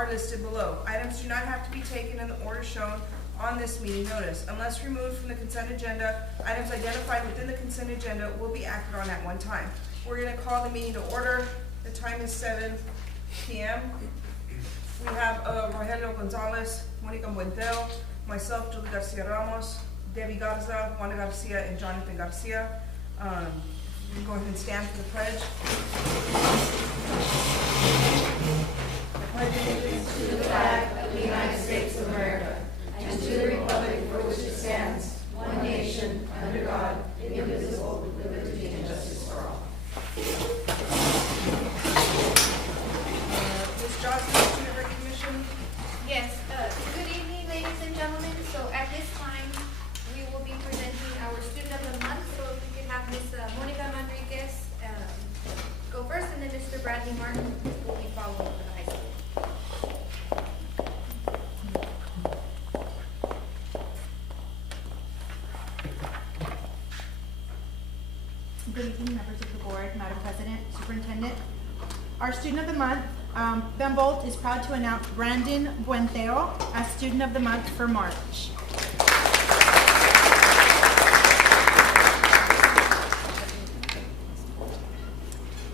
are listed below. Items do not have to be taken in the order shown on this meeting notice. Unless removed from the consent agenda, items identified within the consent agenda will be acted on at one time. We're gonna call the meeting to order. The time is 7 p.m. We have Rogelio Gonzalez, Monica Buentel, myself, Julie Garcia Ramos, Debbie Garza, Juana Garcia, and Jonathan Garcia. You can go ahead and stand for the pledge. I pledge allegiance To the flag of the United States of America, and to the republic for which it stands, one nation, under God, indivisible, with liberty and justice for all. Ms. Johnson, student recognition. Yes, good evening, ladies and gentlemen. So at this time, we will be presenting our student of the month. So if we could have Ms. Monica Rodriguez go first, and then Mr. Bradley Martin will be following for the high school. Good evening, members of the board, Madam President, Superintendent. Our student of the month, Ben Bolt, is proud to announce Brandon Buenteo as student of the month for March.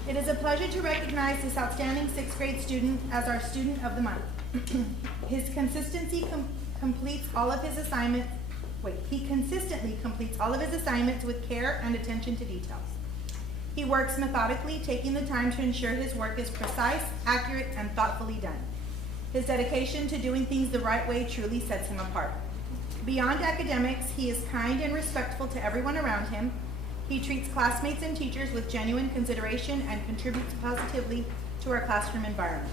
It is a pleasure to recognize this outstanding sixth grade student as our student of the month. His consistency completes all of his assignments. He consistently completes all of his assignments with care and attention to details. He works methodically, taking the time to ensure his work is precise, accurate, and thoughtfully done. His dedication to doing things the right way truly sets him apart. Beyond academics, he is kind and respectful to everyone around him. He treats classmates and teachers with genuine consideration and contributes positively to our classroom environment.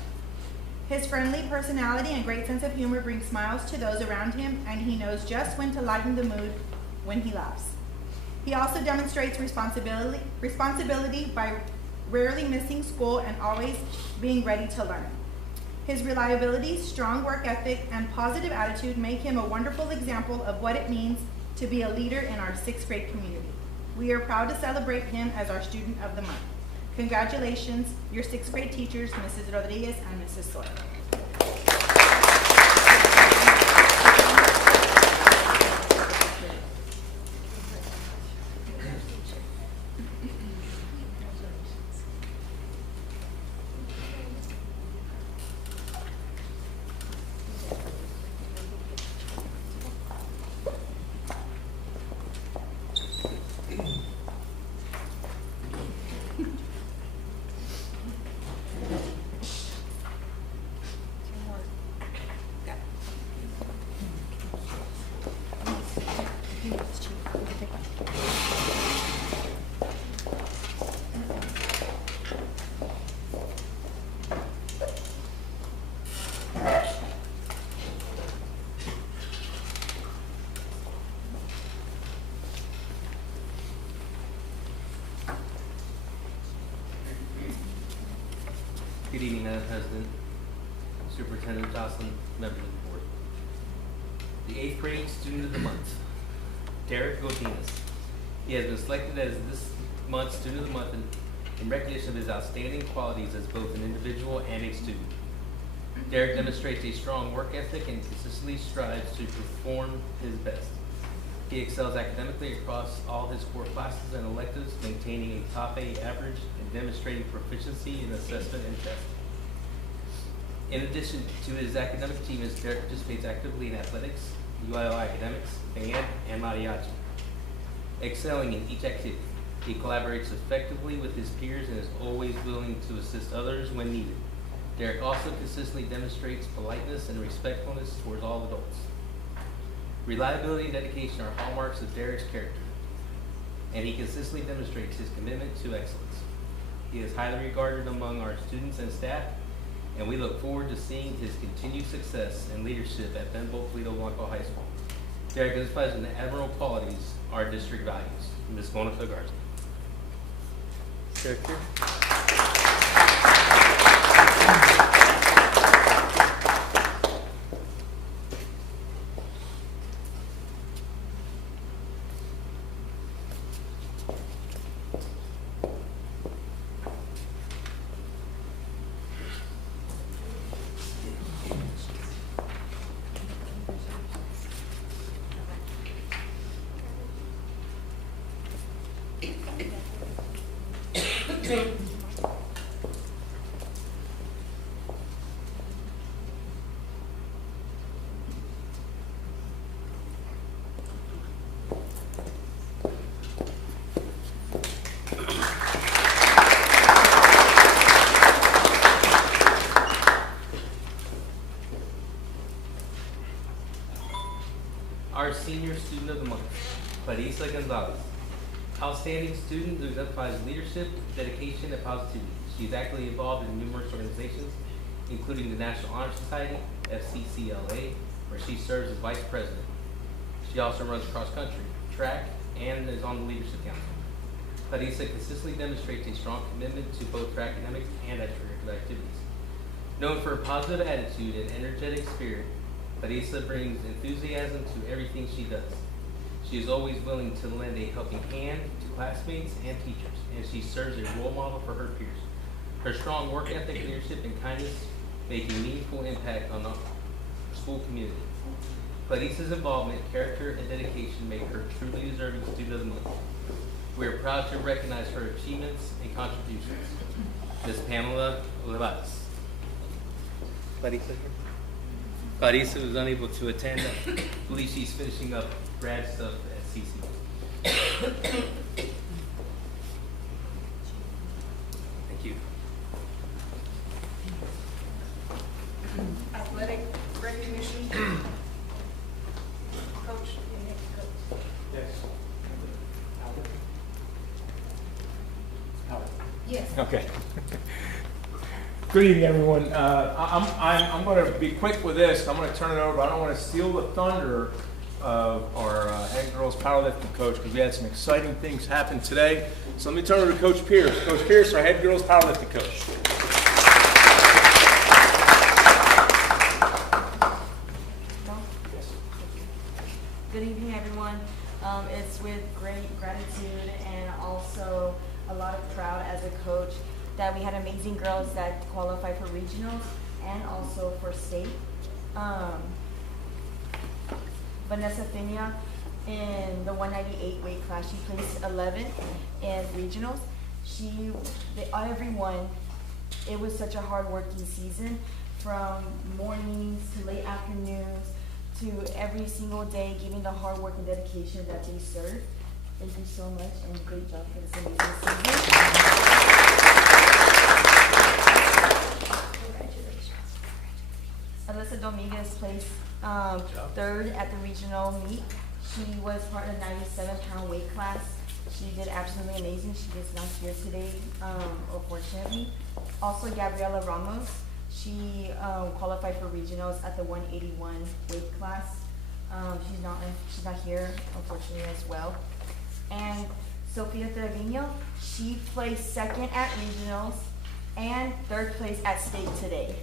His friendly personality and great sense of humor bring smiles to those around him, and he knows just when to lighten the mood when he laughs. He also demonstrates responsibility by rarely missing school and always being ready to learn. His reliability, strong work ethic, and positive attitude make him a wonderful example of what it means to be a leader in our sixth grade community. We are proud to celebrate him as our student of the month. Congratulations, your sixth grade teachers, Mrs. Rodriguez and Mrs. Sawyer. Good evening, Madam President, Superintendent Jocelyn, members of the board. The eighth grade student of the month, Derek Godinez. He has been selected as this month's student of the month in recognition of his outstanding qualities as both an individual and a student. Derek demonstrates a strong work ethic and consistently strives to perform his best. He excels academically across all his core classes and electives, maintaining a top A average and demonstrating proficiency in assessment and testing. In addition to his academic achievements, Derek participates actively in athletics, UIL academics, band, and mariachi. Excelling in each activity, he collaborates effectively with his peers and is always willing to assist others when needed. Derek also consistently demonstrates politeness and respectfulness towards all adults. Reliability and dedication are hallmarks of Derek's character, and he consistently demonstrates his commitment to excellence. He is highly regarded among our students and staff, and we look forward to seeing his continued success and leadership at Ben Bolt Toledo Blanco High School. Derek exemplifies the admirable qualities our district values. Ms. Monica Garza. Director. Our senior student of the month, Clarissa Gonzalez. Outstanding student who exemplifies leadership, dedication, and positivity. She is actively involved in numerous organizations, including the National Honor Society, FCCLA, where she serves as vice president. She also runs cross country, track, and is on the leadership council. Clarissa consistently demonstrates a strong commitment to both her academic and extracurricular activities. Known for her positive attitude and energetic spirit, Clarissa brings enthusiasm to everything she does. She is always willing to lend a helping hand to classmates and teachers, and she serves a role model for her peers. Her strong work ethic, leadership, and kindness make a meaningful impact on our school community. Clarissa's involvement, character, and dedication make her truly deserving student of the month. We are proud to recognize her achievements and contributions. Ms. Pamela Levatas. Clarissa was unable to attend. I believe she's finishing up grad stuff at CC. Thank you. Athletic recognition. Coach. Yes. Okay. Good evening, everyone. I'm going to be quick with this. I'm going to turn it over. I don't want to steal the thunder of our head girls powerlifting coach because we had some exciting things happen today. So let me turn it over to Coach Pierce. Coach Pierce, our head girls powerlifting coach. Good evening, everyone. It's with great gratitude and also a lot of proud as a coach that we had amazing girls that qualified for regionals and also for state. Vanessa Finia in the 198 weight class, she placed 11th in regionals. Everyone, it was such a hard working season from mornings to late afternoons to every single day, giving the hard work and dedication that they serve. Thank you so much and great job for this amazing season. Alyssa Dominguez placed third at the regional meet. She was part of the 97-pound weight class. She did absolutely amazing. She is not here today, unfortunately. Also, Gabriela Ramos. She qualified for regionals at the 181 weight class. She's not here, unfortunately, as well. And Sofia Trevino, she placed second at regionals and third place at state today.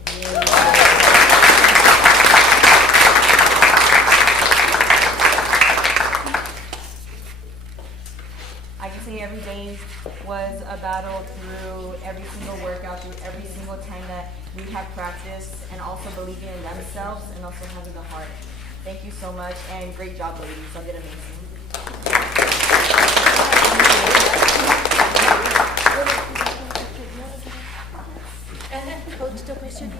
I can say every day was a battle through every single workout, through every single time that we have practiced, and also believing in themselves and also having the heart. Thank you so much and great job, ladies. You did amazing. And then coach, the question.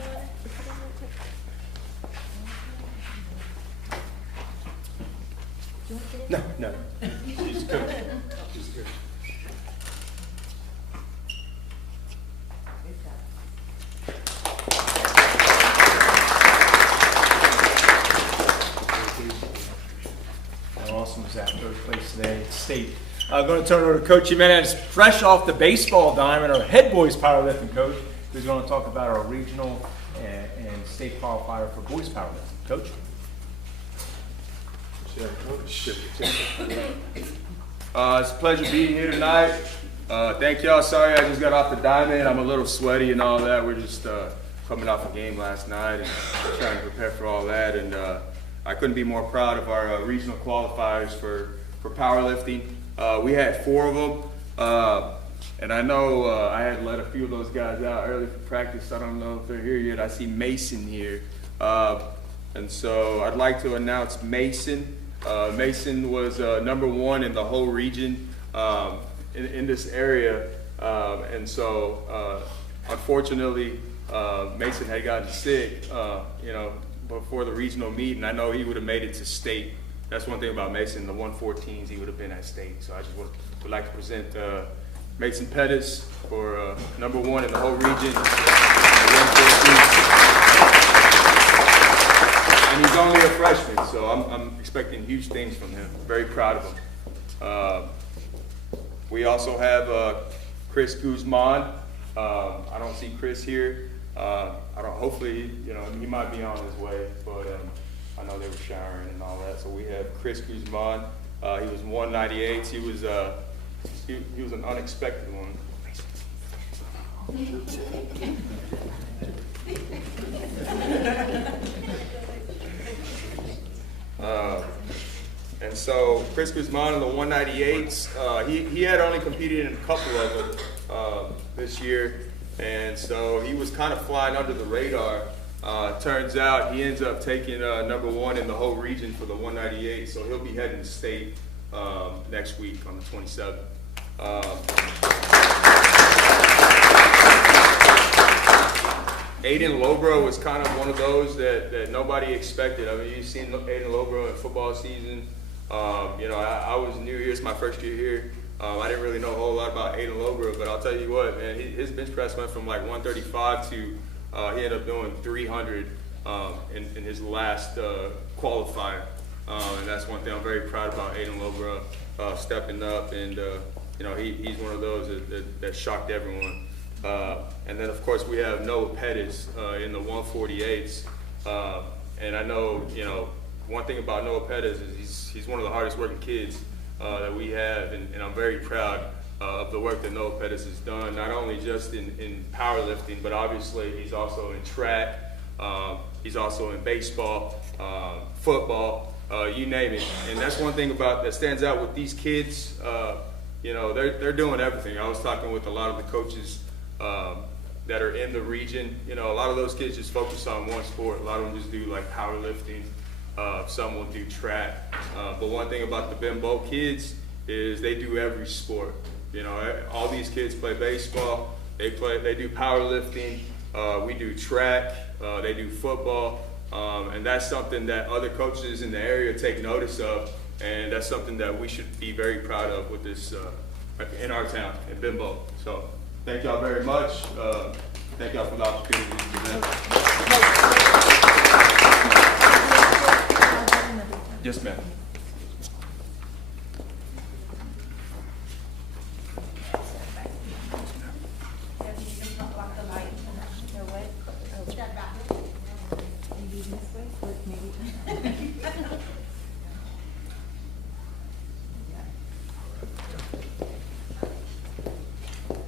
No. She's good. She's good. How awesome was that? Third place today at state. I'm going to turn it over to Coach Jimenez, fresh off the baseball diamond, our head boys powerlifting coach, who's going to talk about our regional and state qualifier for boys powerlifting. Coach? It's a pleasure being here tonight. Thank y'all. Sorry I just got off the diamond. I'm a little sweaty and all that. We're just coming off a game last night and trying to prepare for all that. And I couldn't be more proud of our regional qualifiers for powerlifting. We had 4 of them. And I know I had let a few of those guys out early for practice. I don't know if they're here yet. I see Mason here. And so I'd like to announce Mason. Mason was #1 in the whole region in this area. And so, unfortunately, Mason had gotten sick, before the regional meet, and I know he would have made it to state. That's one thing about Mason, the 114s, he would have been at state. So I just would like to present Mason Pettis for number 1 in the whole region. And he's only a freshman, so I'm expecting huge things from him. Very proud of him. We also have Chris Guzman. I don't see Chris here. Hopefully, he might be on his way, but I know they were showering and all that. So we have Chris Guzman. He was 198. He was an unexpected one. And so Chris Guzman in the 198s, he had only competed in a couple of them this year, and so he was kind of flying under the radar. Turns out he ends up taking number 1 in the whole region for the 198, so he'll be heading to state next week on the 27th. Aiden Lobro was kind of one of those that nobody expected. I mean, you've seen Aiden Lobro in football season. I was new here. It's my first year here. I didn't really know a whole lot about Aiden Lobro, but I'll tell you what, man, his bench press went from like 135 to he ended up doing 300 in his last qualifier. And that's one thing I'm very proud about Aiden Lobro stepping up, and he's one of those that shocked everyone. And then of course we have Noah Pettis in the 148s, and I know one thing about Noah Pettis is he's one of the hardest working kids that we have, and I'm very proud of the work that Noah Pettis has done, not only just in powerlifting, but obviously he's also in track, he's also in baseball, football, you name it. And that's one thing that stands out with these kids. They're doing everything. I was talking with a lot of the coaches that are in the region. A lot of those kids just focus on one sport. A lot of them just do like powerlifting. Some will do track. But one thing about the Bimbo kids is they do every sport. All these kids play baseball. They do powerlifting. We do track. They do football. And that's something that other coaches in the area take notice of. And that's something that we should be very proud of with this in our town, in Bimbo. So thank y'all very much. Thank y'all for the opportunity to present. Yes, ma'am.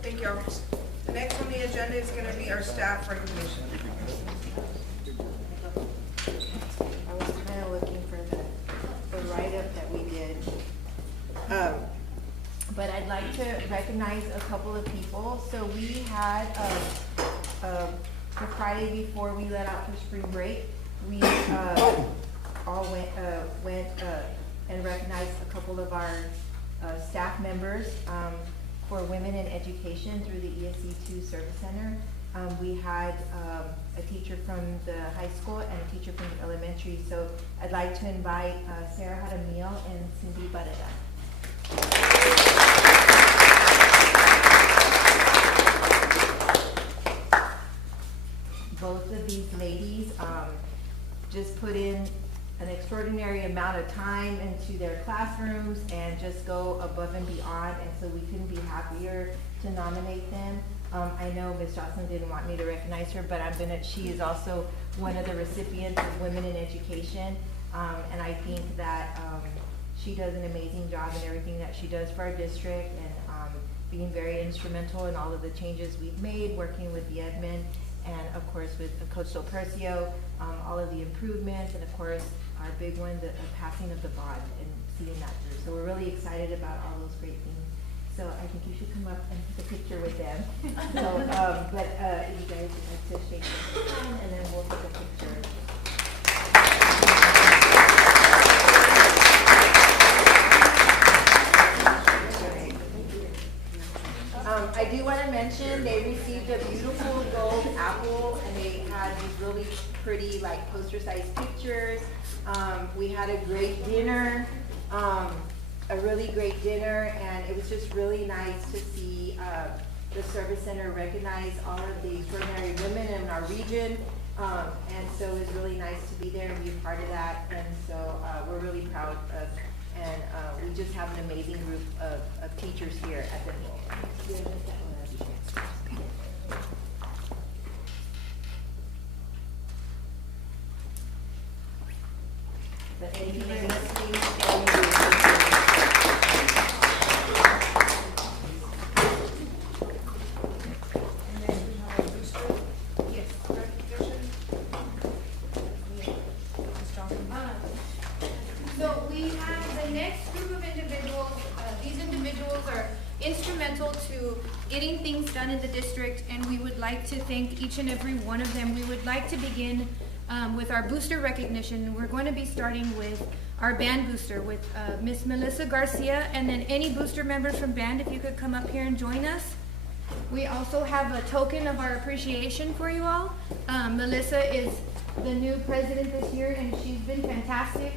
Thank you. The next on the agenda is going to be our staff recognition. I was kind of looking for the write-up that we did. But I'd like to recognize a couple of people. So we had the Friday before we let out for spring break, we all went and recognized a couple of our staff members for women in education through the ESC2 Service Center. We had a teacher from the high school and a teacher from the elementary. So I'd like to invite Sarah Jaramillo and Cindy Barrera. Both of these ladies just put in an extraordinary amount of time into their classrooms and just go above and beyond, and so we couldn't be happier to nominate them. I know Ms. Jocelyn didn't want me to recognize her, but she is also one of the recipients of Women in Education, and I think that she does an amazing job in everything that she does for our district, and being very instrumental in all of the changes we've made, working with the admin, and of course with Coach Del Percio, all of the improvements, and of course our big one, the passing of the bond and seeing that through. So we're really excited about all those great things. So I think you should come up and take a picture with them. So, but you guys would like to shake your hand, and then we'll take a picture. I do want really pretty, like poster-sized pictures. We had a great dinner, a really great dinner, and it was just really nice to see the Service Center recognize all of the extraordinary women in our region. And so it was really nice to be there and be a part of that. And so we're really proud of, and we just have an amazing group of teachers here at the But thank you very much. So we have the next group of individuals. These individuals are instrumental to getting things done in the district, and we would like to thank each and every one of them. We would like to begin with our booster recognition. We're going to be starting with our band booster with Miss Melissa Garcia, and then any booster members from band, if you could come up here and join us. We also have a token of our appreciation for you all. Melissa is the new president this year, and she's been fantastic.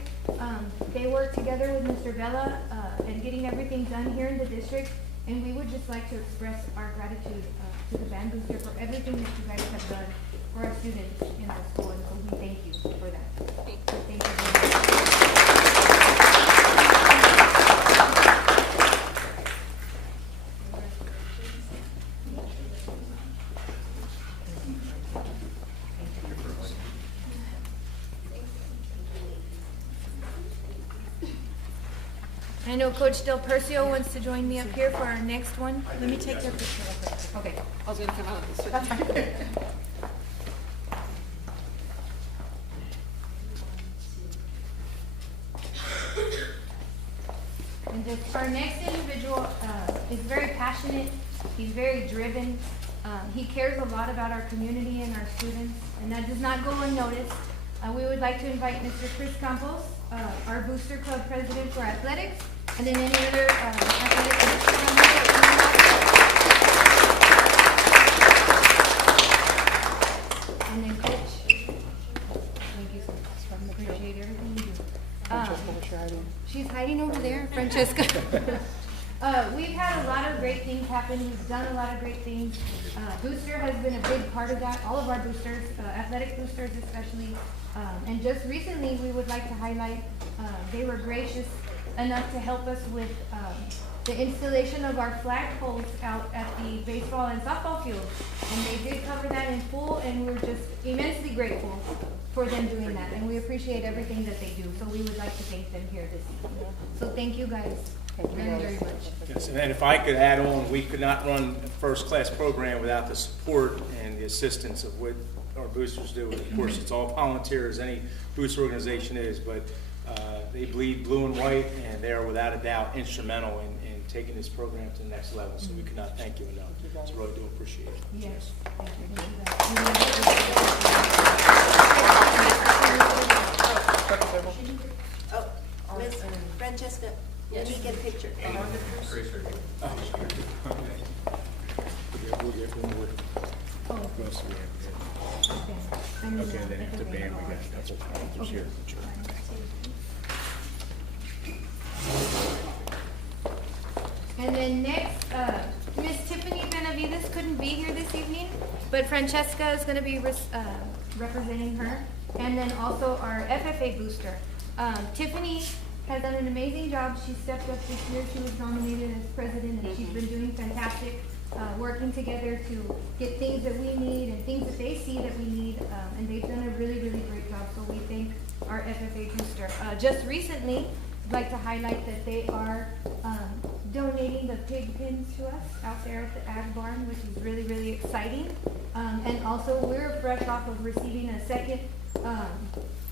They work together with Mr. Vela and getting everything done here in the district, and we would just like to express our gratitude to the band booster for everything that you guys have done for our students in our school, and so we thank you for that. So thank you very much. I know Coach Del Percio wants to join me up here for our next one. Let me take your picture real quick. Okay. I was gonna come out of this. That's fine. And just our next individual is very passionate. He's very driven. He cares a lot about our community and our students, and that does not go unnoticed. We would like to invite Mr. Chris Campos, our Booster Club president for athletics, and then any other and then Coach. Thank you so much. Appreciate everything you do. She's hiding over there, Francesca. We've had a lot of great things happen. We've done a lot of great things. Booster has been a big part of that. All of our boosters, athletic boosters especially. And just recently, we would like to highlight, they were gracious enough to help us with the installation of our flagpoles out at the baseball and softball field. And they did cover that in full, and we're just immensely grateful for them doing that. And we appreciate everything that they do. So we would like to thank them here this evening. So thank you guys very, very much. Yes, and then if I could add on, we could not run a first-class program without the support and the assistance of what our boosters do. Of course, it's all volunteers, any booster organization is, but they bleed blue and white, and they are without a doubt instrumental in taking this program to the next level. So we could not thank you enough. So really do appreciate it. Yes. Oh, Miss Francesca, let me get a picture. Okay, then after band, we got a couple pictures here. And then next, Miss Tiffany Benavides couldn't be here this evening, but Francesca is going to be representing her. And then also our FFA booster. Tiffany has done an amazing job. She stepped up this year. She was nominated as president, and she's been doing fantastic, working together to get things that we need and things that they see that we need. And they've done a really, really great job. So we thank our FFA booster. Just recently, I'd like to highlight that they are donating the pig pins to us out there at the Ag Barn, which is really, really exciting. And also, we're fresh off of receiving a second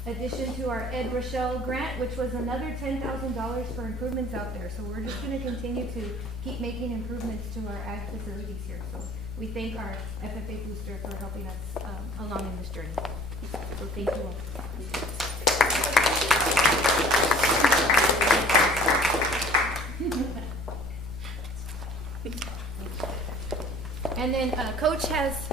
addition to our Ed Rochelle grant, which was another $10,000 for improvements out there. So we're just going to continue to keep making improvements to our ag facilities here. So we thank our FFA booster for helping us along in this journey. So thank you all. And then Coach has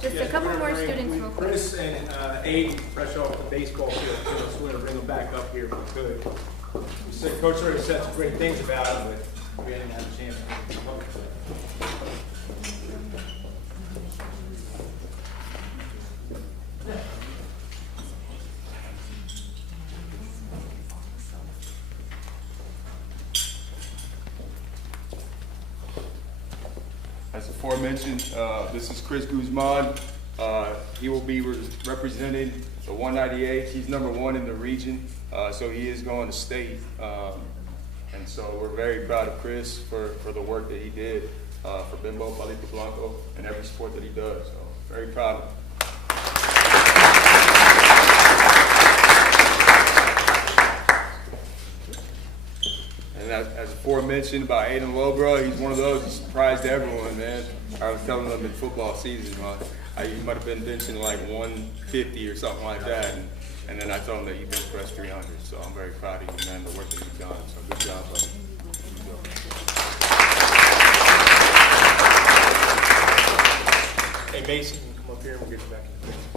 just a Yes, couple we're more gonna bring students real quick. Chris and Aiden, fresh off the baseball field, too, so we're gonna bring them back up here if we could. We said, Coach already said some great things about him, but we hadn't had a chance to come up with it. As aforementioned, this is Chris Guzman. He will be representing the 198. He's number 1 in the region, so he is going to state. And so we're very proud of Chris for the work that he did for Bimbo Palito Blanco and every sport that he does. So very proud of him. And as aforementioned by Aiden Lobra, he's one of those who surprised everyone, man. I was telling them in football season, he might have been benching like 150 or something like that. And then I told him that he benched press 300. So I'm very proud of you, man, the work that you've done. So good job, buddy. Hey, Mason, you can come up here and we'll get you back in the picture.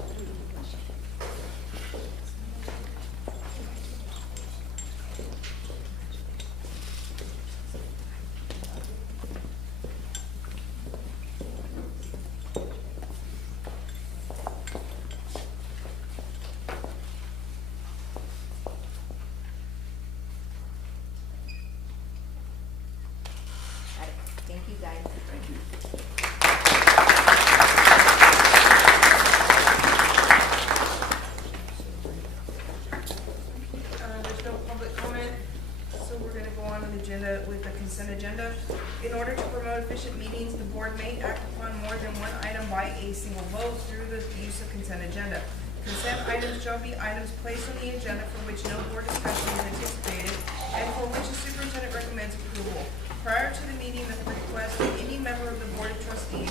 Thank you, guys. Thank you. There's no public comment, so we're gonna go on to the agenda with the consent agenda. In order to promote efficient meetings, the board may act upon more than one item by a single vote through the use of consent agenda. Consent items shall be items placed on the agenda for which no board discussion is anticipated and for which the superintendent recommends approval. Prior to the meeting, at the request of any member of the board of trustees,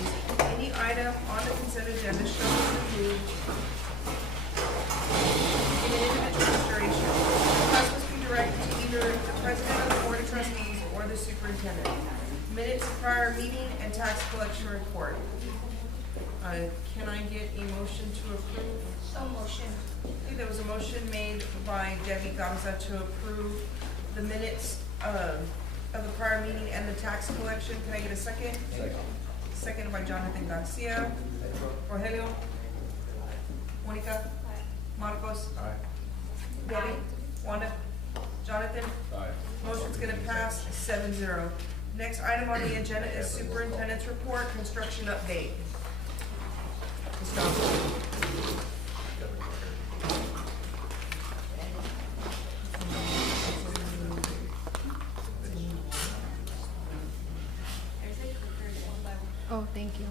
any item on the consent agenda shall be removed in an individual consideration. The request must be directed to either the president of the board of trustees or the superintendent. Minutes of prior meeting and tax collection report. Can I get a motion to approve? So motion. Okay, there was a motion made by Debbie Garza to approve the minutes of the prior meeting and the tax collection. Can I get a second? Second. Seconded by Jonathan Garcia. Rogelio? Monica? Marcos? Debbie? Wanda? Jonathan? Motion's gonna pass 7-0. Next item on the agenda is superintendent's report, construction update. Ms. Johnson. Oh, thank you.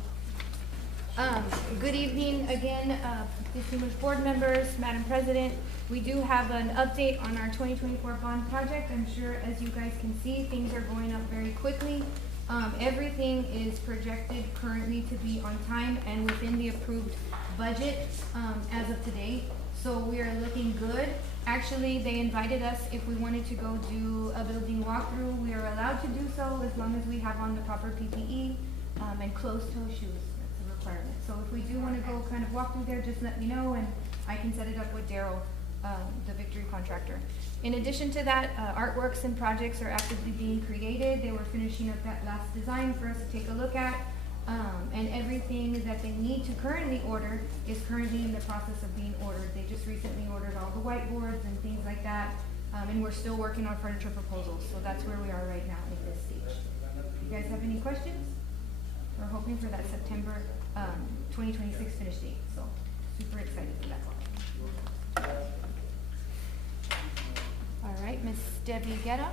Good evening again, distinguished board members, Madam President. We do have an update on our 2024 bond project. I'm sure, as you guys can see, things are going up very quickly. Everything is projected currently to be on time and within the approved budget as of today. So we are looking good. Actually, they invited us if we wanted to go do a building walkthrough. We are allowed to do so as long as we have on the proper PPE and closed-toe shoes. That's a requirement. So if we do want to go kind of walk through there, just let me know and I can set it up with Daryl, the Victory contractor. In addition to that, artworks and projects are actively being created. They were finishing up that last design for us to take a look at. And everything that they need to currently order is currently in the process of being ordered. They just recently ordered all the whiteboards and things like that. And we're still working on furniture proposals. So that's where we are right now at this stage. You guys have any questions? We're hoping for that September 2026 finish date. So super excited for that. All right, Miss Debbie Guerra.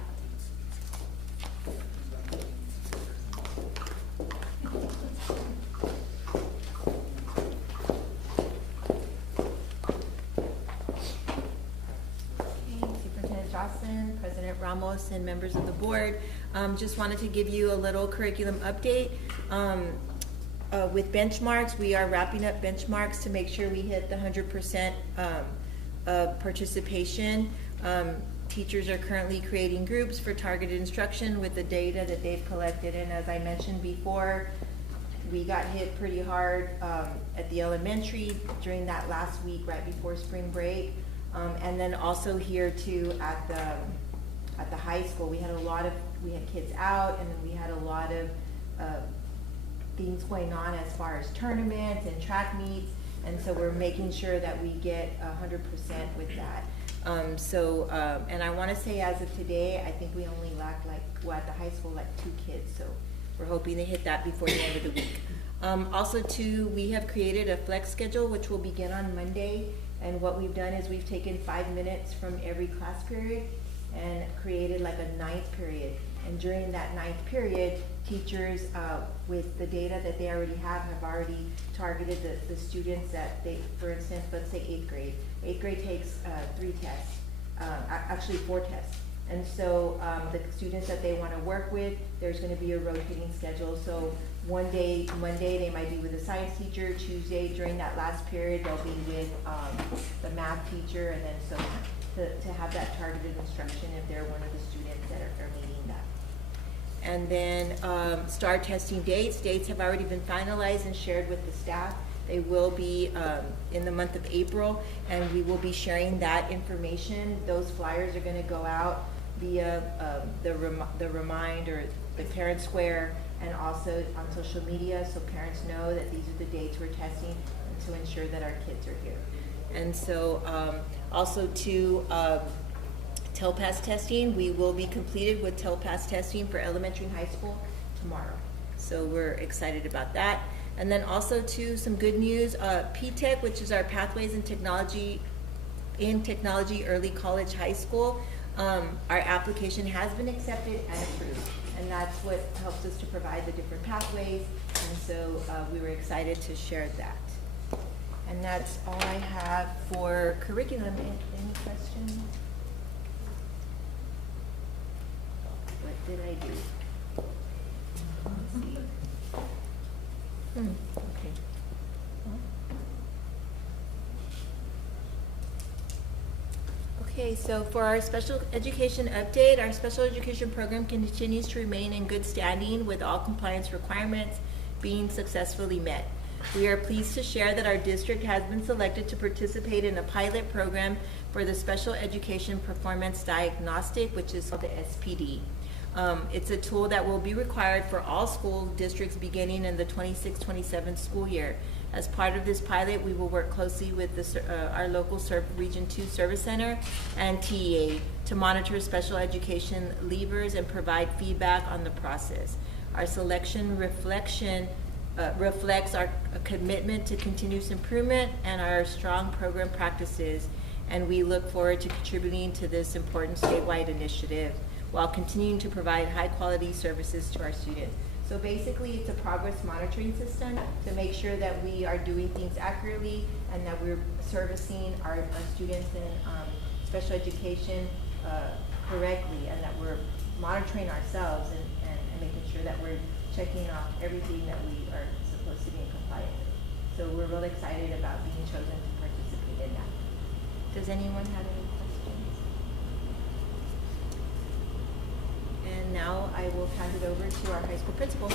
Superintendent Johnson, President Ramos, and members of the board. Just wanted to give you a little curriculum update. With benchmarks, we are wrapping up benchmarks to make sure we hit the 100% participation. Teachers are currently creating groups for targeted instruction with the data that they've collected. And as I mentioned before, we got hit pretty hard at the elementary during that last week right before spring break. And then also here too at the high school, we had kids out, and then we had a lot of things going on as far as tournaments and track meets, and so we're making sure that we get 100% with that. And I want to say as of today, I think we only lack at the high school 2 kids, so we're hoping to hit that before the end of the week. Also too, we have created a flex schedule which will begin on Monday, and what we've done is we've taken 5 minutes from every class period and created a 9th period. And during that 9th period, teachers, with the data that they already have already targeted the students that for instance, let's say 8th grade. 8th grade takes 3 tests, actually 4 tests. And so the students that they want to work with, there's going to be a rotating schedule. So Monday they might be with a science teacher. Tuesday during that last period they'll be with the math teacher, and then so to have that targeted instruction if they're one of the students that are needing that. And then STAR testing dates have already been finalized and shared with the staff. They will be in the month of April, and we will be sharing that information. Those flyers are going to go out via the Remind or the Parent Square, and also on social media, so parents know that these are the dates we're testing, and to ensure that our kids are here. And so also to TELPAS testing, we will be completed with TELPAS testing for elementary and high school tomorrow. So we're excited about that. And then also to some good news, P-TECH, which is our Pathways in Technology Early College High School, our application has been accepted and approved. And that's what helps us to provide the different pathways. And so we were excited to share that. And that's all I have for curriculum. Any questions? What did I do? Let's see. Okay. Okay, so for our special education update, our special education program continues to remain in good standing with all compliance requirements being successfully met. We are pleased to share that our district has been selected to participate in a pilot program for the Special Education Performance Diagnostic, which is called the SPD. It's a tool that will be required for all school districts beginning in the 26-27 school year. As part of this pilot, we will work closely with our local Region 2 Service Center and TEA to monitor special education leavers and provide feedback on the process. Our selection reflects our commitment to continuous improvement and our strong program practices, and we look forward to contributing to this important statewide initiative while continuing to provide high-quality services to our students. So basically, it's a progress monitoring system to make sure that we are doing things accurately and that we're servicing our students in special education correctly, and that we're monitoring ourselves and making sure that we're checking off everything that we are supposed to be in compliance with. So we're really excited about being chosen to participate in that. Does anyone have any questions? And now I will hand it over to our high school principal.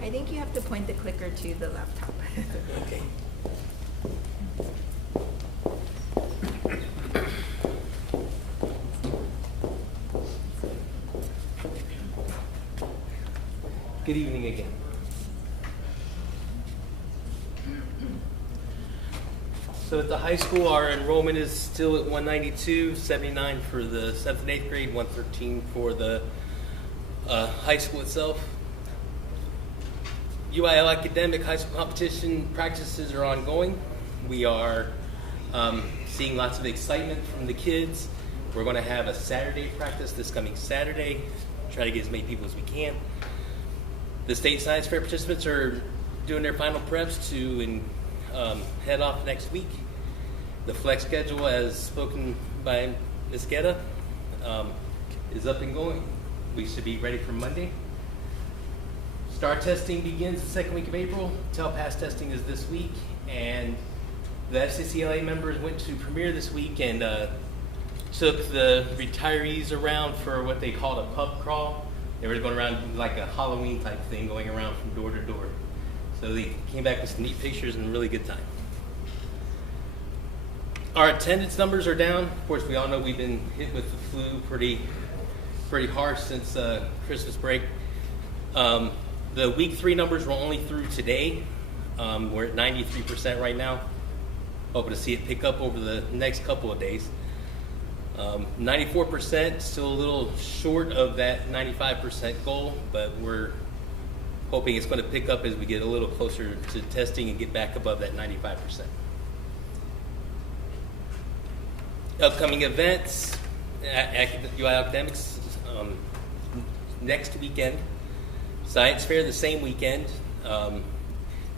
I think you have to point the clicker to the laptop. Okay. Good evening again. So at the high school, our enrollment is still at 192, 79 for the 7th and 8th grade, 113 for the high school itself. UIL academic high school competition practices are ongoing. We are seeing lots of excitement from the kids. We're going to have a Saturday practice this coming Saturday. Try to get as many people as we can. The state science fair participants are doing their final preps to head off next week. The flex schedule, as spoken by Ms. Guetta, is up and going. We should be ready for Monday. STAR testing begins the second week of April. TELPAS testing is this week, and the FCCLA members went to Premiere this week and took the retirees around for what they called a pub crawl. They were going around like a Halloween type thing, going around from door to door. So they came back with some neat pictures and a really good time. Our attendance numbers are down. Of course, we all know we've been hit with the flu pretty harsh since Christmas break. The week 3 numbers were only through today. We're at 93% right now. Hoping to see it pick up over the next couple of days. 94%, still a little short of that 95% goal, but we're hoping it's going to pick up as we get a little closer to testing and get back above that 95%. Upcoming events, UI Academics next weekend. Science Fair the same weekend. The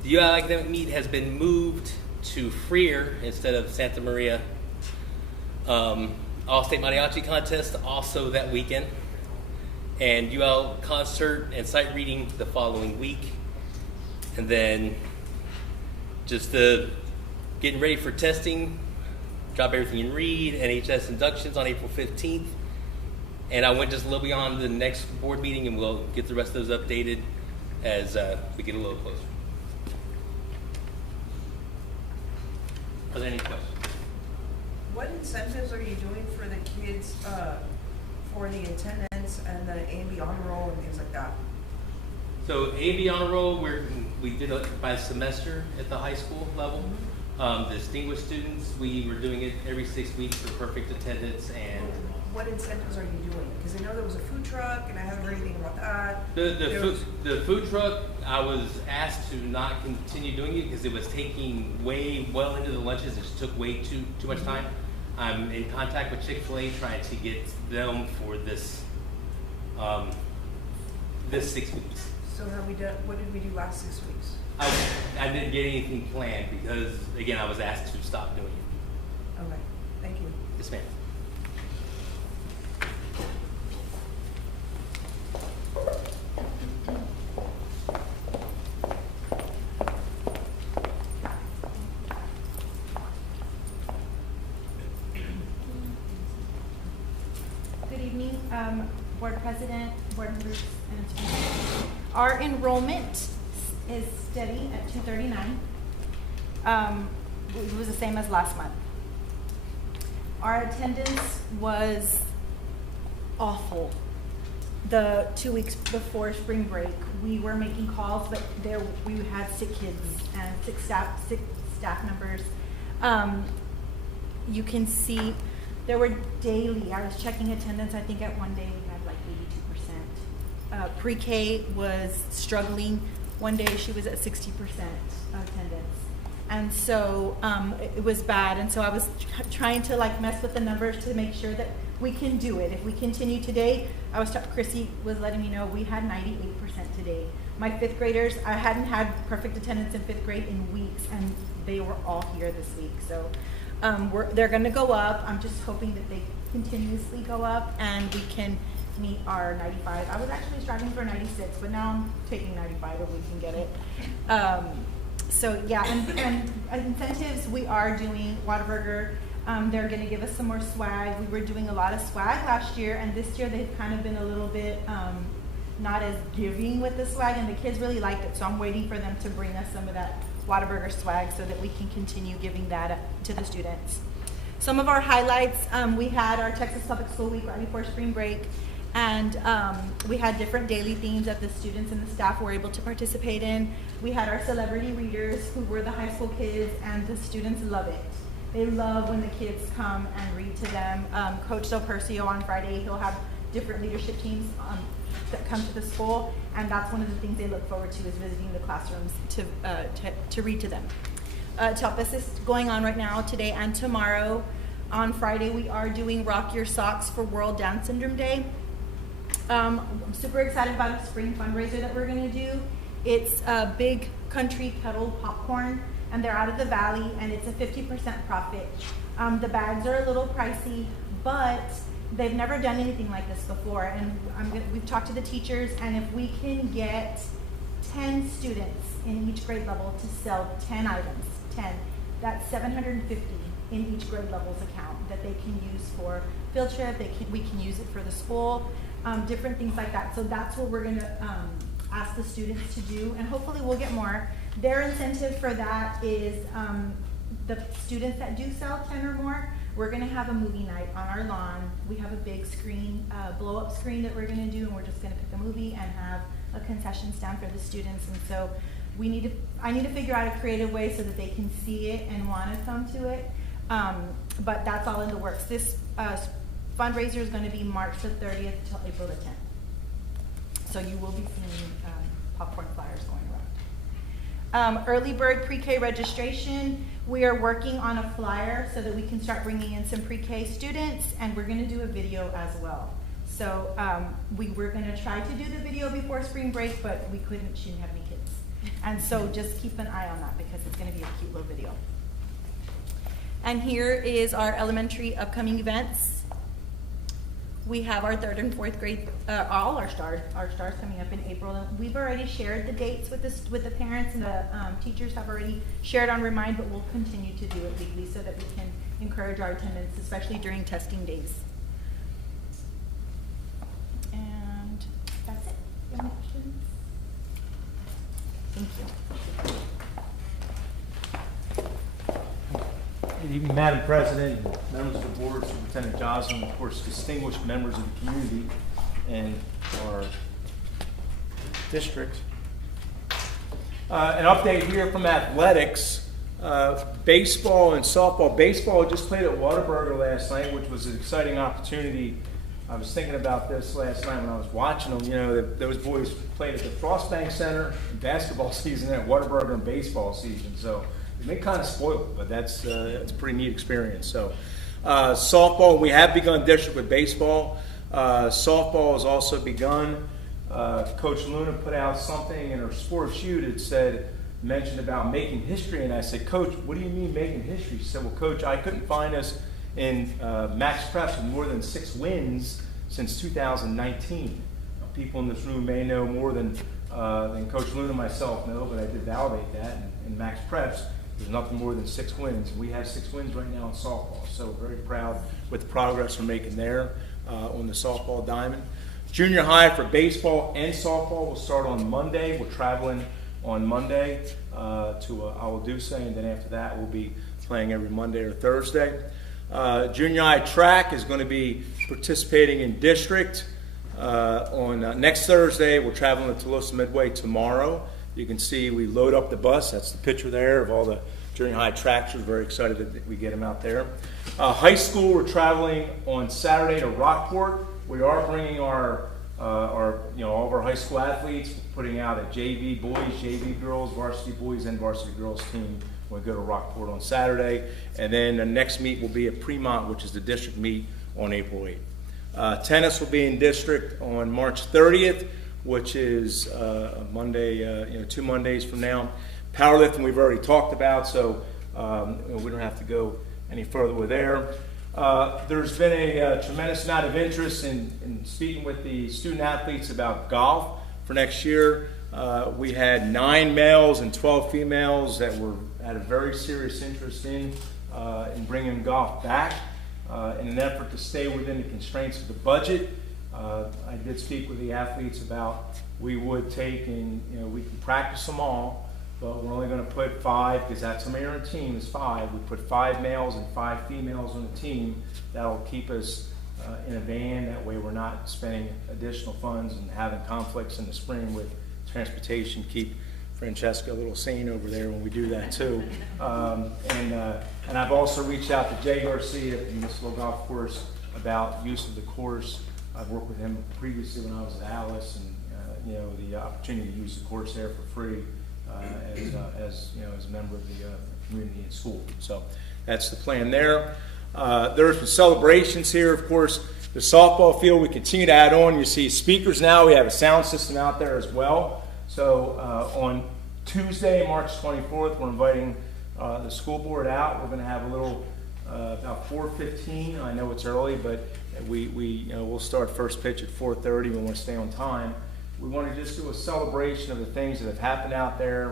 UI Academic Meet has been moved to Freer instead of Santa Maria. All-State Mariachi Contest also that weekend. And UL concert and sight reading the following week. And then just getting ready for testing, Drop Everything and Read, NHS inductions on April 15th. And I went just a little beyond the next board meeting, and we'll get the rest of those updated as we get a little closer. Are there any questions? What incentives are you doing for the kids for the attendance and the A&B honor roll and things like that? So A&B honor roll, we did it by semester at the high school level. The distinguished students, we were doing it every 6 weeks for perfect attendance. And what incentives are you doing? Because I know there was a food truck, and I haven't heard anything about that. The food truck, I was asked to not continue doing it because it was taking well into the lunches. It just took way too much time. I'm in contact with Chick-fil-A trying to get them for this 6 weeks. So what did we do last 6 weeks? I didn't get anything planned because, again, I was asked to stop doing it. Okay, thank you. Yes, ma'am. Good evening, Board President, Board members, and students. Our enrollment is steady at 239. It was the same as last month. Our attendance was awful. The 2 weeks before spring break, we were making calls, but we had sick kids and sick staff members. You can see there were daily, I was checking attendance, I think at one day we had like 82%. Pre-K was struggling. One day she was at 60% attendance. And so it was bad. And so I was trying to like mess with the numbers to make sure that we can do it. If we continue today, Chrissy was letting me know we had 98% today. My 5th graders, I hadn't had perfect attendance in 5th grade in weeks, and they were all here this week. So they're going to go up. I'm just hoping that they continuously go up and we can meet our 95. I was actually striving for 96, but now I'm taking 95 if we can get it. So yeah, and incentives, we are doing Whataburger. They're going to give us some more swag. We were doing a lot of swag last year, and this year they've kind of been a little bit not as giving with the swag, and the kids really liked it. So I'm waiting for them to bring us some of that Whataburger swag so that we can continue giving that to the students. Some of our highlights, we had our Texas Public School Week right before spring break, and we had different daily themes that the students and the staff were able to participate in. We had our celebrity readers who were the high school kids, and the students love it. They love when the kids come and read to them. Coach Del Percio on Friday, he'll have different leadership teams that come to the school, and that's one of the things they look forward to is visiting the classrooms to read to them. TELPUS is going on right now, today and tomorrow. On Friday, we are doing Rock Your Socks for World Down Syndrome Day. I'm super excited about a spring fundraiser that we're going to do. It's a Big Country kettled popcorn, and they're out of the valley, and it's a 50% profit. The bags are a little pricey, but they've never done anything like this before, and we've talked to the teachers, and if we can get 10 students in each grade level to sell 10 items, that's 750 in each grade level's account that they can use for field trip. We can use it for the school, different things like that. So that's what we're gonna ask the students to do, and hopefully we'll get more. Their incentive for that is the students that do sell 10 or more, we're gonna have a movie night on our lawn. We have a big screen, blow-up screen that we're gonna do, and we're just gonna pick a movie and have a concession stand for the students. And so I need to figure out a creative way so that they can see it and wanna come to it. But that's all in the works. This fundraiser is gonna be March the 30th till April the 10th. So you will be seeing popcorn flyers going around. Early bird pre-K registration. We are working on a flyer so that we can start bringing in some pre-K students, and we're gonna do a video as well. So we were gonna try to do the video before spring break, but we couldn't, she didn't have any kids. And so just keep an eye on that because it's gonna be a cute little video. And here is our elementary upcoming events. We have our 3rd and 4th grade, all our stars coming up in April. We've already shared the dates with the parents, and the teachers have already shared on Remind, but we'll continue to do it weekly so that we can encourage our attendance, especially during testing days. And that's it. Any questions? Thank you. Good evening, Madam President, members of the board, Superintendent Joslin, of course, distinguished members of the community and our district. An update here from athletics. Baseball and softball. Baseball just played at Whataburger last night, which was an exciting opportunity. I was thinking about this last night when I was watching them. You know, those boys played at the Frostbank Center in basketball season, at Whataburger in baseball season. So they kind of spoiled it, but that's a pretty neat experience. So softball, we have begun district with baseball. Softball has also begun. Coach Luna put out something in her sports shoot. It mentioned about making history, and I said, Coach, what do you mean making history? She said, well, Coach, I couldn't find us in Max Preps with more than 6 wins since 2019. People in this room may know more than Coach Luna and myself know, but I did validate that. In Max Preps, there's nothing more than 6 wins. We have 6 wins right now in softball, so very proud with the progress we're making there on the softball diamond. Junior high for baseball and softball will start on Monday. We're traveling on Monday to Aladouce, and then after that we'll be playing every Monday or Thursday. Junior high track is going to be participating in district on next Thursday. We're traveling to Tolosa Midway tomorrow. You can see we load up the bus. That's the picture there of all the junior high tracks. We're very excited that we get them out there. High school, we're traveling on Saturday to Rockport. We are bringing all of our high school athletes, putting out a JV boys, JV girls, varsity boys, and varsity girls team. We'll go to Rockport on Saturday, and then the next meet will be at Fremont, which is the district meet on April 8th. Tennis will be in district on March 30th, which is a Monday, 2 Mondays from now. Powerlifting we've already talked about, so we don't have to go any further with there. There's been a tremendous amount of interest in speaking with the student athletes about golf for next year. We had 9 males and 12 females that had a very serious interest in bringing golf back in an effort to stay within the constraints of the budget. I did speak with the athletes about we would take and we can practice them all, but we're only going to put 5 because that's how many on our team is 5. We put 5 males and 5 females on the team. That'll keep us in a van. That way we're not spending additional funds and having conflicts in the spring with transportation. Keep Francesca a little sane over there when we do that too. And I've also reached out to Jay Garcia at the Municipal Golf Course about use of the course. I've worked with him previously when I was at Alice, and the opportunity to use the course there for free as a member of the community and school. So that's the plan there. There's been celebrations here, of course. The softball field we continue to add on. You see speakers now. We have a sound system out there as well. So on Tuesday, March 24th, we're inviting the school board out. We're going to have a little about 4:15. I know it's early, but we'll start first pitch at 4:30. We want to stay on time. We want to just do a celebration of the things that have happened out there.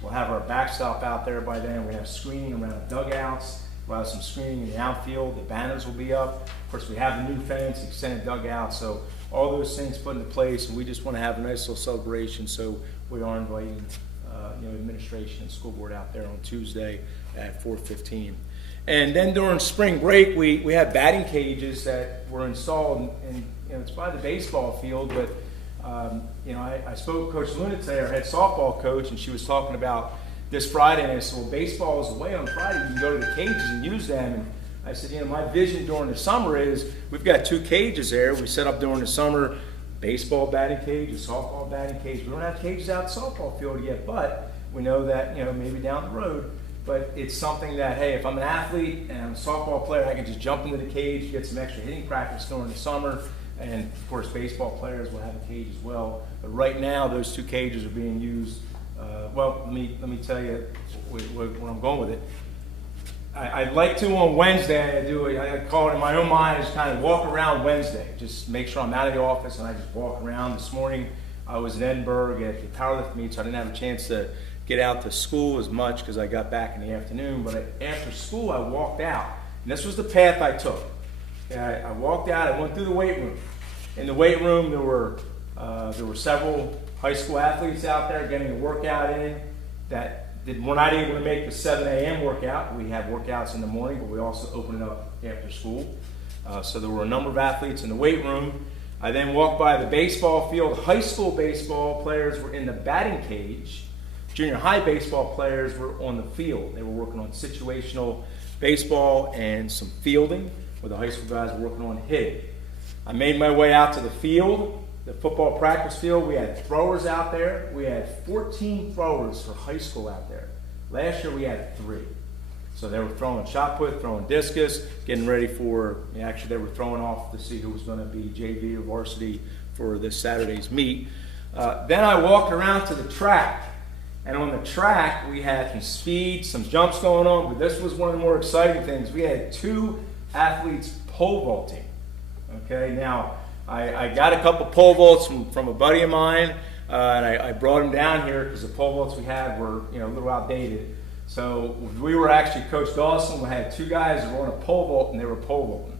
We'll have our backstop out there by then. We have screening around the dugouts, We'll have some screening in the outfield. The banners will be up. Of course, we have the new fence, extended dugout. So all those things put into place, and we just want to have a nice little celebration. So we are inviting, administration and school board out there on Tuesday at 4:15. And then during spring break, we have batting cages that were installed, and it's by the baseball field. But I spoke with Coach Luna today, our head softball coach, and she was talking about this Friday, and I said, well, baseball is away on Friday. You can go to the cages and use them. And I said, my vision during the summer is we've got 2 cages there. We set up during the summer baseball batting cage, a softball batting cage. We don't have cages out the softball field yet, but we know that, maybe down the road. But it's something that, hey, if I'm an athlete and I'm a softball player, I can just jump into the cage, get some extra hitting practice during the summer. And of course, baseball players will have a cage as well. But right now, those 2 cages are being used. Let me tell you where I'm going with it. I'd like to on Wednesday, I call it in my own mind, just kind of walk around Wednesday. Just make sure I'm out of the office and I just walk around. This morning, I was in Edinburgh at the powerlift meet, so I didn't have a chance to get out to school as much because I got back in the afternoon. But after school, I walked out. And this was the path I took. I walked out, I went through the weight room. In the weight room, there were several high school athletes out there getting a workout in that were not able to make the 7 a.m. workout. We have workouts in the morning, but we also open it up after school. So there were a number of athletes in the weight room. I then walked by the baseball field. High school baseball players were in the batting cage. Junior high baseball players were on the field. They were working on situational baseball and some fielding, where the high school guys were working on hitting. I made my way out to the field, the football practice field. We had throwers out there. We had 14 throwers for high school out there. Last year we had 3. So they were throwing shot put, throwing discus, getting ready for, actually they were throwing off to see who was going to be JV or varsity for this Saturday's meet. Then I walked around to the track. And on the track, we had some speed, some jumps going on, but this was one of the more exciting things. We had 2 athletes pole vaulting. Okay, now I got a couple pole vaults from a buddy of mine, and I brought them down here because the pole vaults we had were a little outdated. So we were actually, Coach Dawson, we had 2 guys that were on a pole vault, and they were pole vaulting.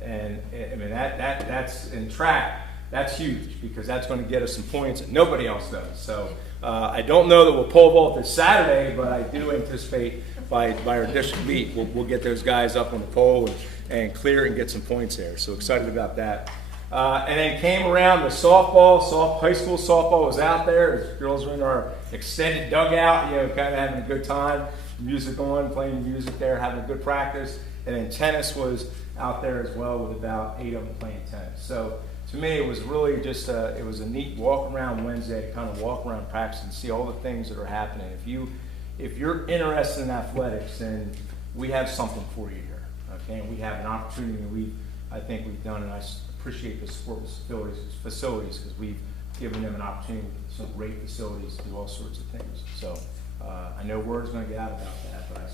And I mean that's in track. That's huge because that's going to get us some points that nobody else does. So I don't know that we'll pole vault this Saturday, but I do anticipate by our district meet we'll get those guys up on the pole and clear and get some points there. So excited about that. And then came around the softball. High school softball was out there. The girls were in our extended dugout, kind of having a good time. Music on, playing music there, having a good practice. And then tennis was out there as well with about 8 of them playing tennis. So to me, it was really just it was a neat walk around Wednesday to kind of walk around practice and see all the things that are happening. If you're interested in athletics, then we have something for you here. Okay, and we have an opportunity. I think we've done, and I appreciate the support with facilities because we've given them an opportunity with some great facilities to do all sorts of things. So I know word's going to get out about that, but I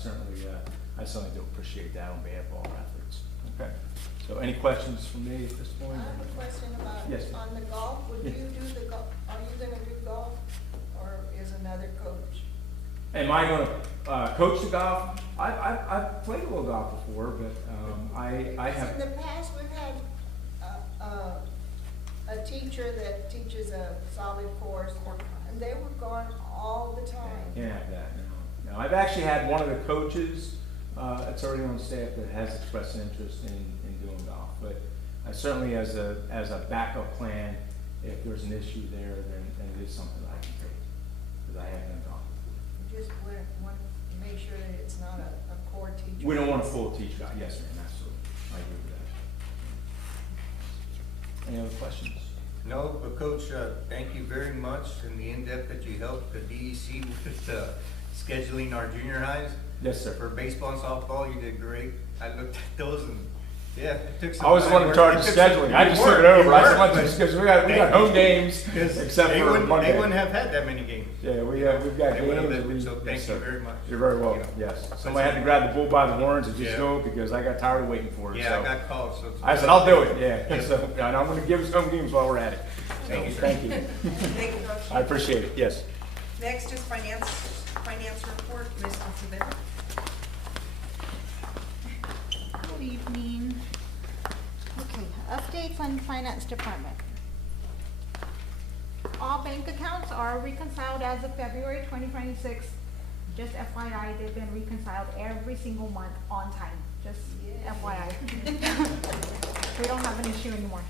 certainly do appreciate that on behalf of all our athletes. Okay. So any questions from me at this point? I have a question about Yes. on the golf. Would you do the golf? Are you going to do golf, or is another coach? Am I going to coach the golf? I've played a little golf before, but I have. In the past, we've had a teacher that teaches a solid course, and they were gone all the time. Can't have that. No. I've actually had one of the coaches that's already on staff that has expressed an interest in doing golf, but I certainly, as a backup plan, if there's an issue there, then it is something that I can take because I have done golf before. You just want to make sure that it's not a core teacher. We don't want a full teach guy. Yes, ma'am, absolutely. I agree with that. Any other questions? No, but Coach, thank you very much in the in-depth that you helped the DEC with scheduling our junior highs. Yes, sir. For baseball and softball, you did great. I looked at those and yeah, it took some I was the one in charge of scheduling. I just took it over. I said, because we got home games except for Monday. They wouldn't have had that many games. Yeah, we've got games. So thank you very much. You're very welcome. Yes. Somebody had to grab the bull by the horns and just do it because I got tired of waiting for it. Yeah, I got called. So I said, I'll do it. Yeah. So and I'm going to give us home games while we're at it. Thank you. Thank you. Thank you, Coach. I appreciate it. Yes. Next is finance report, Ms. Acevedo. Good evening. Okay, updates on finance department. All bank accounts are reconciled as of February 2026. Just FYI, they've been reconciled every single month on time, just FYI. We don't have an issue anymore.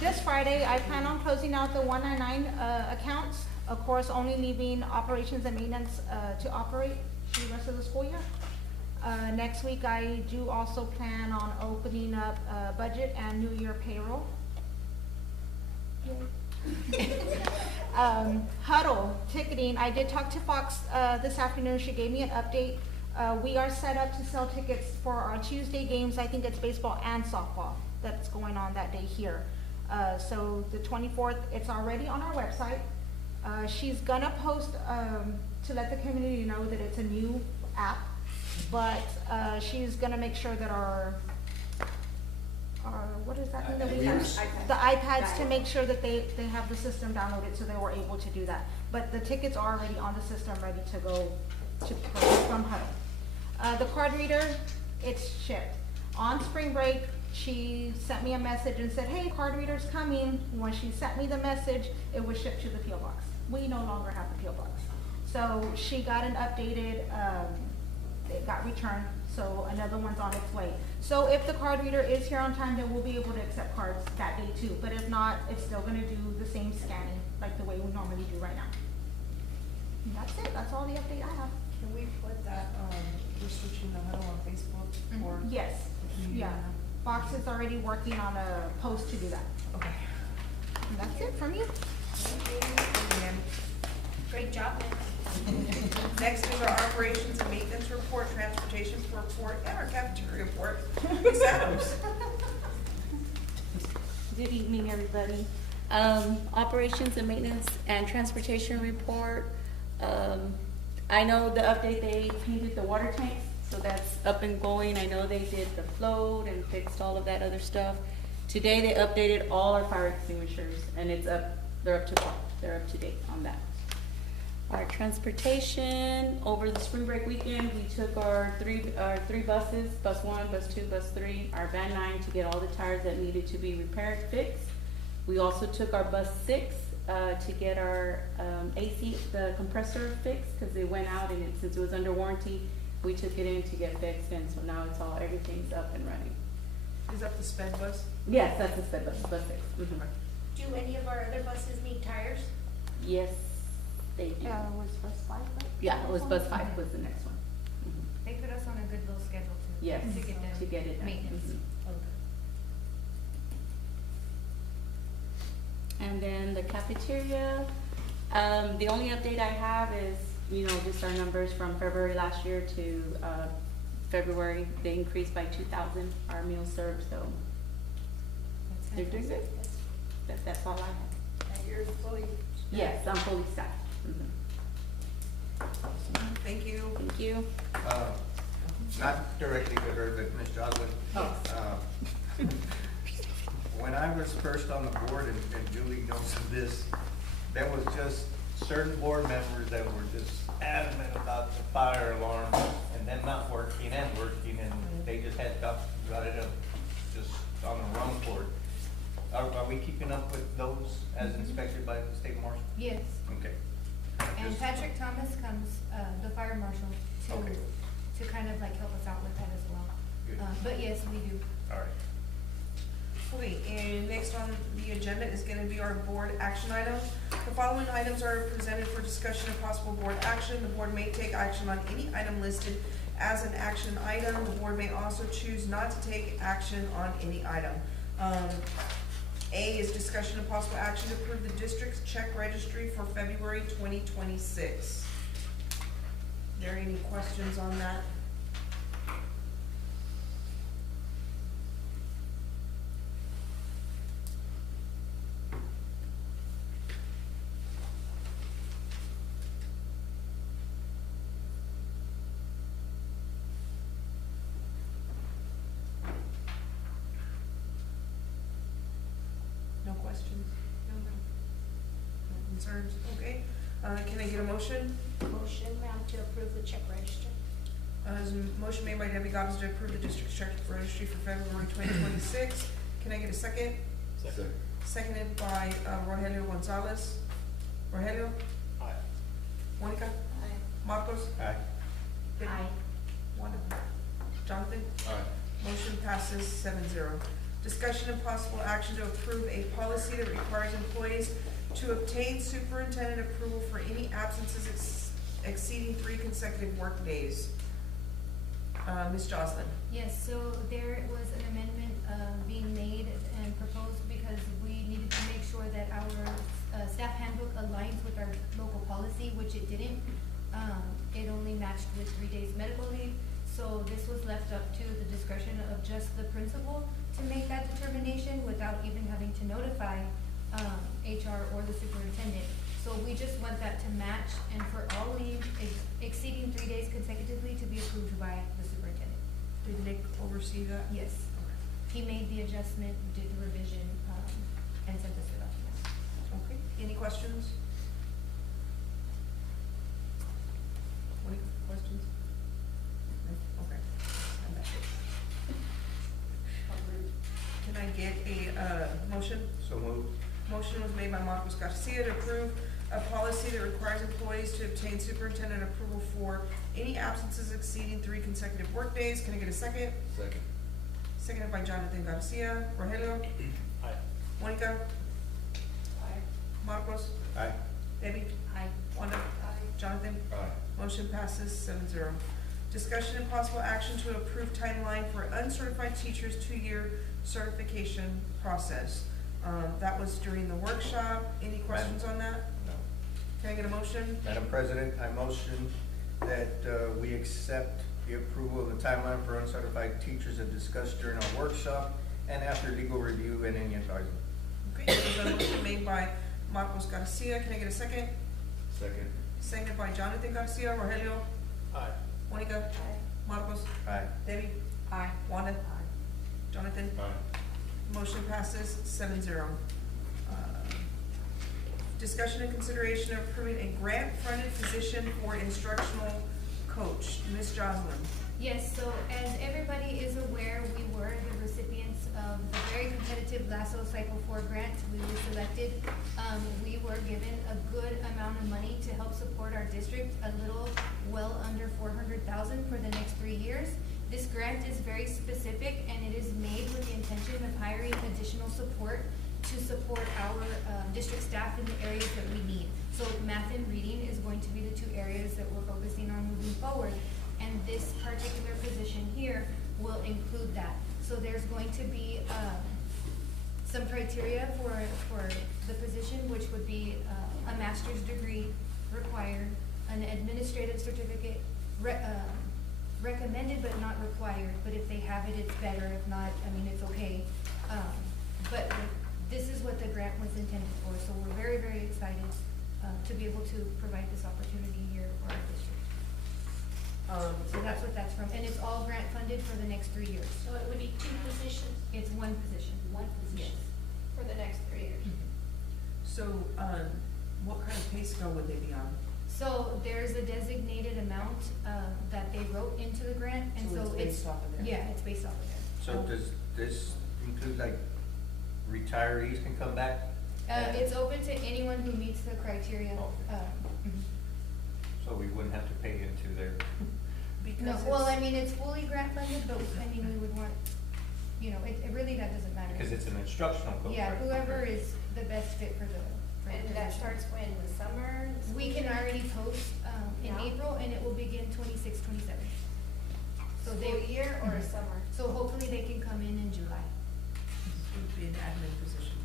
This Friday, I plan on closing out the 199 accounts, of course, only leaving operations and maintenance to operate the rest of the school year. Next week, I do also plan on opening up budget and New Year payroll. Huddle, ticketing, I did talk to Fox this afternoon, she gave me an update. We are set up to sell tickets for our Tuesday games, I think it's baseball and softball that's going on that day here. So the 24th, it's already on our website. She's gonna post to let the community know that it's a new app, but she's gonna make sure that our what is that thing that we have? The iPads, to make sure that they have the system downloaded so they were able to do that. But the tickets are already on the system, ready to go to purchase from Huddle. The card reader, it's shipped. On spring break, she sent me a message and said, hey, card reader's coming. When she sent me the message, it was shipped to the PO box. We no longer have the PO box. So she got an updated, it got returned, so another one's on its way. So if the card reader is here on time, then we'll be able to accept cards that day too. But if not, it's still gonna do the same scanning like the way we normally do right now. And that's it, that's all the update I have. Can we put that, we're switching the Huddle on Facebook or? Yes, yeah. Fox is already working on a post to do that. Okay. And that's it from you. Great job, ma'am. Next is our operations and maintenance report, transportation report, and our cafeteria report. Ms. Adams. Good evening, everybody. Operations and maintenance and transportation report. I know the update, they painted the water tanks, so that's up and going. I know they did the float and fixed all of that other stuff. Today they updated all our fire extinguishers, and it's up, they're up to par, they're up to date on that. Our transportation, over the spring break weekend, we took our three buses, bus 1, bus 2, bus 3, our van 9 to get all the tires that needed to be repaired, fixed. We also took our bus 6 to get our AC, the compressor fixed, because it went out, and since it was under warranty, we took it in to get fixed, and so now it's all, everything's up and running. Is that the sped bus? Yes, that's the sped bus, bus 6. Mm-hmm. Do any of our other buses need tires? Yes, they do. Was bus 5, right? Yeah, it was bus 5 was the next one. Mhm. They put us on a good little schedule too. Yes, To get the to get it done. maintenance. Mhm. Okay. And then the cafeteria, the only update I have is, just our numbers from February last year to, February. They increased by 2,000, our meals served, so they're doing good. That's all I have. And you're fully. Yes, I'm fully staffed. Mhm. Thank you. Thank you. Not directly to her, but Ms. Joslin. When I was first on the board, and Julie knows of this, there was just certain board members that were just adamant about the fire alarm and them not working and working, and they just had got it up just on the run for it. Are we keeping up with those as inspected by the state marshal? Yes, Okay. and Just- Patrick Thomas comes, the fire marshal, Okay. to kind of like help us out with that as well. Good. But yes, we do. All right. Okay, and next on the agenda is gonna be our board action items. The following items are presented for discussion of possible board action. The board may take action on any item listed as an action item. The board may also choose not to take action on any item. A is discussion of possible action to approve the district's check registry for February 2026. Are there any questions on that? No questions? No concerns? Okay. Can I get a motion? Motion, ma'am, to approve the check register. There's a motion made by Debbie Gobbins to approve the district instructor registry for February 2026. Can I get a second? Second. Seconded by Rogelio Gonzalez. Rogelio? Aye. Monica? Aye. Marcos? Aye. Debbie? Aye. Wanda? Jonathan? Aye. Motion passes 7-0. Discussion and possible action to approve a policy that requires employees to obtain superintendent approval for any absences exceeding 3 consecutive work days. Ms. Joslin? Yes, so there was an amendment being made and proposed because we needed to make sure that our staff handbook aligns with our local policy, which it didn't. It only matched with 3 days medical leave. So this was left up to the discretion of just the principal to make that determination without even having to notify HR or the superintendent. So we just want that to match and for all leave exceeding 3 days consecutively to be approved by the superintendent. Did Nick oversee that? Yes. He made the adjustment, did the revision, and sent us the document. Okay, any questions? Any questions? No? Okay. I'm back. Can I get a, motion? So moved. Motion was made by Marcos Garcia to approve a policy that requires employees to obtain superintendent approval for any absences exceeding 3 consecutive workdays. Can I get a second? Second. Seconded by Jonathan Garcia. Rogelio? Aye. Monica? Aye. Marcos? Aye. Debbie? Aye. Wanda? Jonathan? Aye. Motion passes 7-0. Discussion and possible action to approve timeline for uncertified teachers' 2-year certification process. That was during the workshop. Any questions on that? No. Can I get a motion? Madam President, I motion that we accept the approval of the timeline for uncertified teachers as discussed during our workshop and after legal review and any advisement. Okay, there's a motion made by Marcos Garcia. Can I get a second? Second. Seconded by Jonathan Garcia. Rogelio? Aye. Monica? Aye. Marcos? Aye. Debbie? Aye. Wanda? Jonathan? Aye. Motion passes 7-0. Discussion and consideration of approving a grant-funded position for instructional coach. Ms. Joslin? Yes, so as everybody is aware, we were the recipients of the very competitive LASSO Cycle 4 grant. We were selected. We were given a good amount of money to help support our district, a little well under $400,000 for the next 3 years. This grant is very specific and it is made with the intention of hiring additional support to support our district staff in the areas that we need. So math and reading is going to be the 2 areas that we're focusing on moving forward. And this particular position here will include that. So there's going to be some criteria for the position, which would be a master's degree required, an administrative certificate recommended but not required, but if they have it, it's better. If not, I mean, it's okay. But this is what the grant was intended for, so we're very, very excited to be able to provide this opportunity here for our district. So that's what that's from, and it's all grant funded for the next 3 years. So it would be 2 positions, It's one position. 1 position for the next 3 years. So, what kind of pay scale would they be on? So there's a designated amount that they wrote into the grant, and so it's based off of there? Yeah, it's based off of there. So does this include like retirees can come back? It's open to anyone who meets the criteria. Okay. Mhm. So we wouldn't have to pay into their, Because No, well, I mean, it's fully grant funded, but I mean, we would want, you know, it really, that doesn't matter. because it's an instructional coach, Yeah, right? whoever is the best fit for the And that position. starts when, the summer? We can already post in Now? April, and it will begin 26, 27. So School they, year or summer? so hopefully they can come in July. it would be an admin position.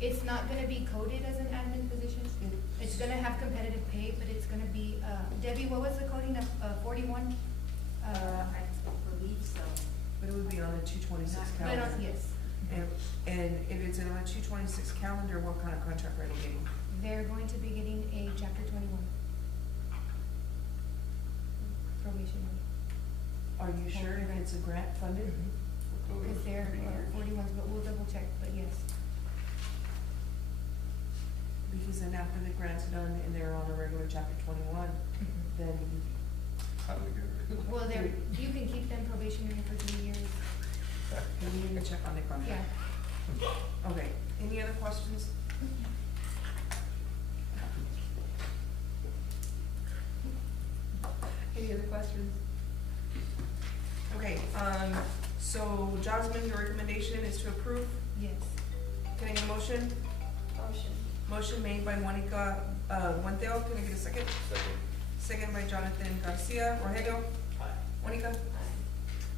It's not gonna be coded as an admin position. It's gonna have competitive pay, but it's gonna be, Debbie, what was the coding of, 41? I believe so. But it would be on a 226 But calendar. yes, And if it's on a 226 calendar, what kind of contract are they getting? they're going to be getting a chapter 21. Probation, Are you sure if it's a grant funded? because they're 41s, but we'll double check, but yes. Because then after the grant's done and they're on a regular chapter 21, then How do we get rid of it? Well, they're, you can keep them probationary for 3 years. We need to check on the contract. Yeah. Okay, any other questions? Any other questions? Okay, so Jasmine, your recommendation is to approve? Yes. Can I get a motion? Motion. Motion made by Monica, Guanteo, can I get a second? Second by Jonathan Garcia. Rogelio? Aye. Monica?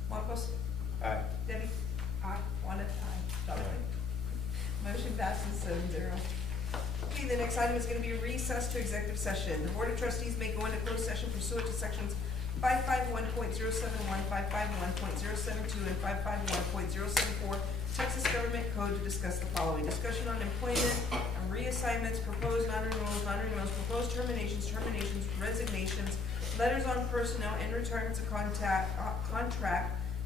Marcos? Aye. Debbie? Aye. Wanda? Aye. Motion passes 7-0. Okay, the next item is gonna be recess to executive session. The Board of Trustees may go into closed session pursuant to sections 551.071, 551.072, and 551.074 Texas Government Code to discuss the following: discussion on employment, reassignments, proposed non-renewals, proposed terminations, resignations, letters on personnel and retirements of contract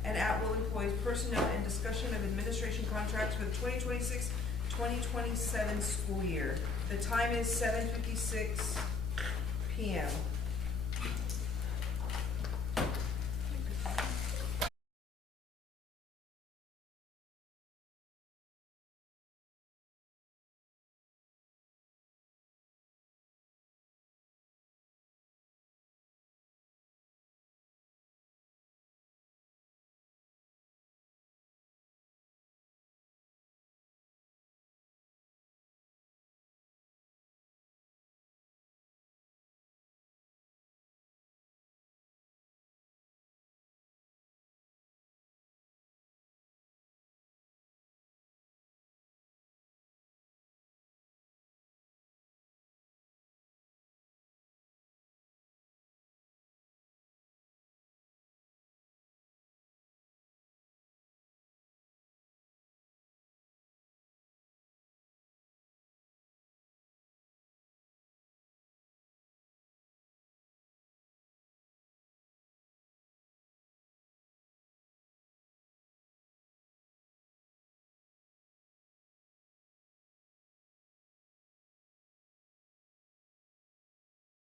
and at-will employees, personnel, and discussion of administration contracts for the 2026-2027 school year. The time is 7:56 p.m.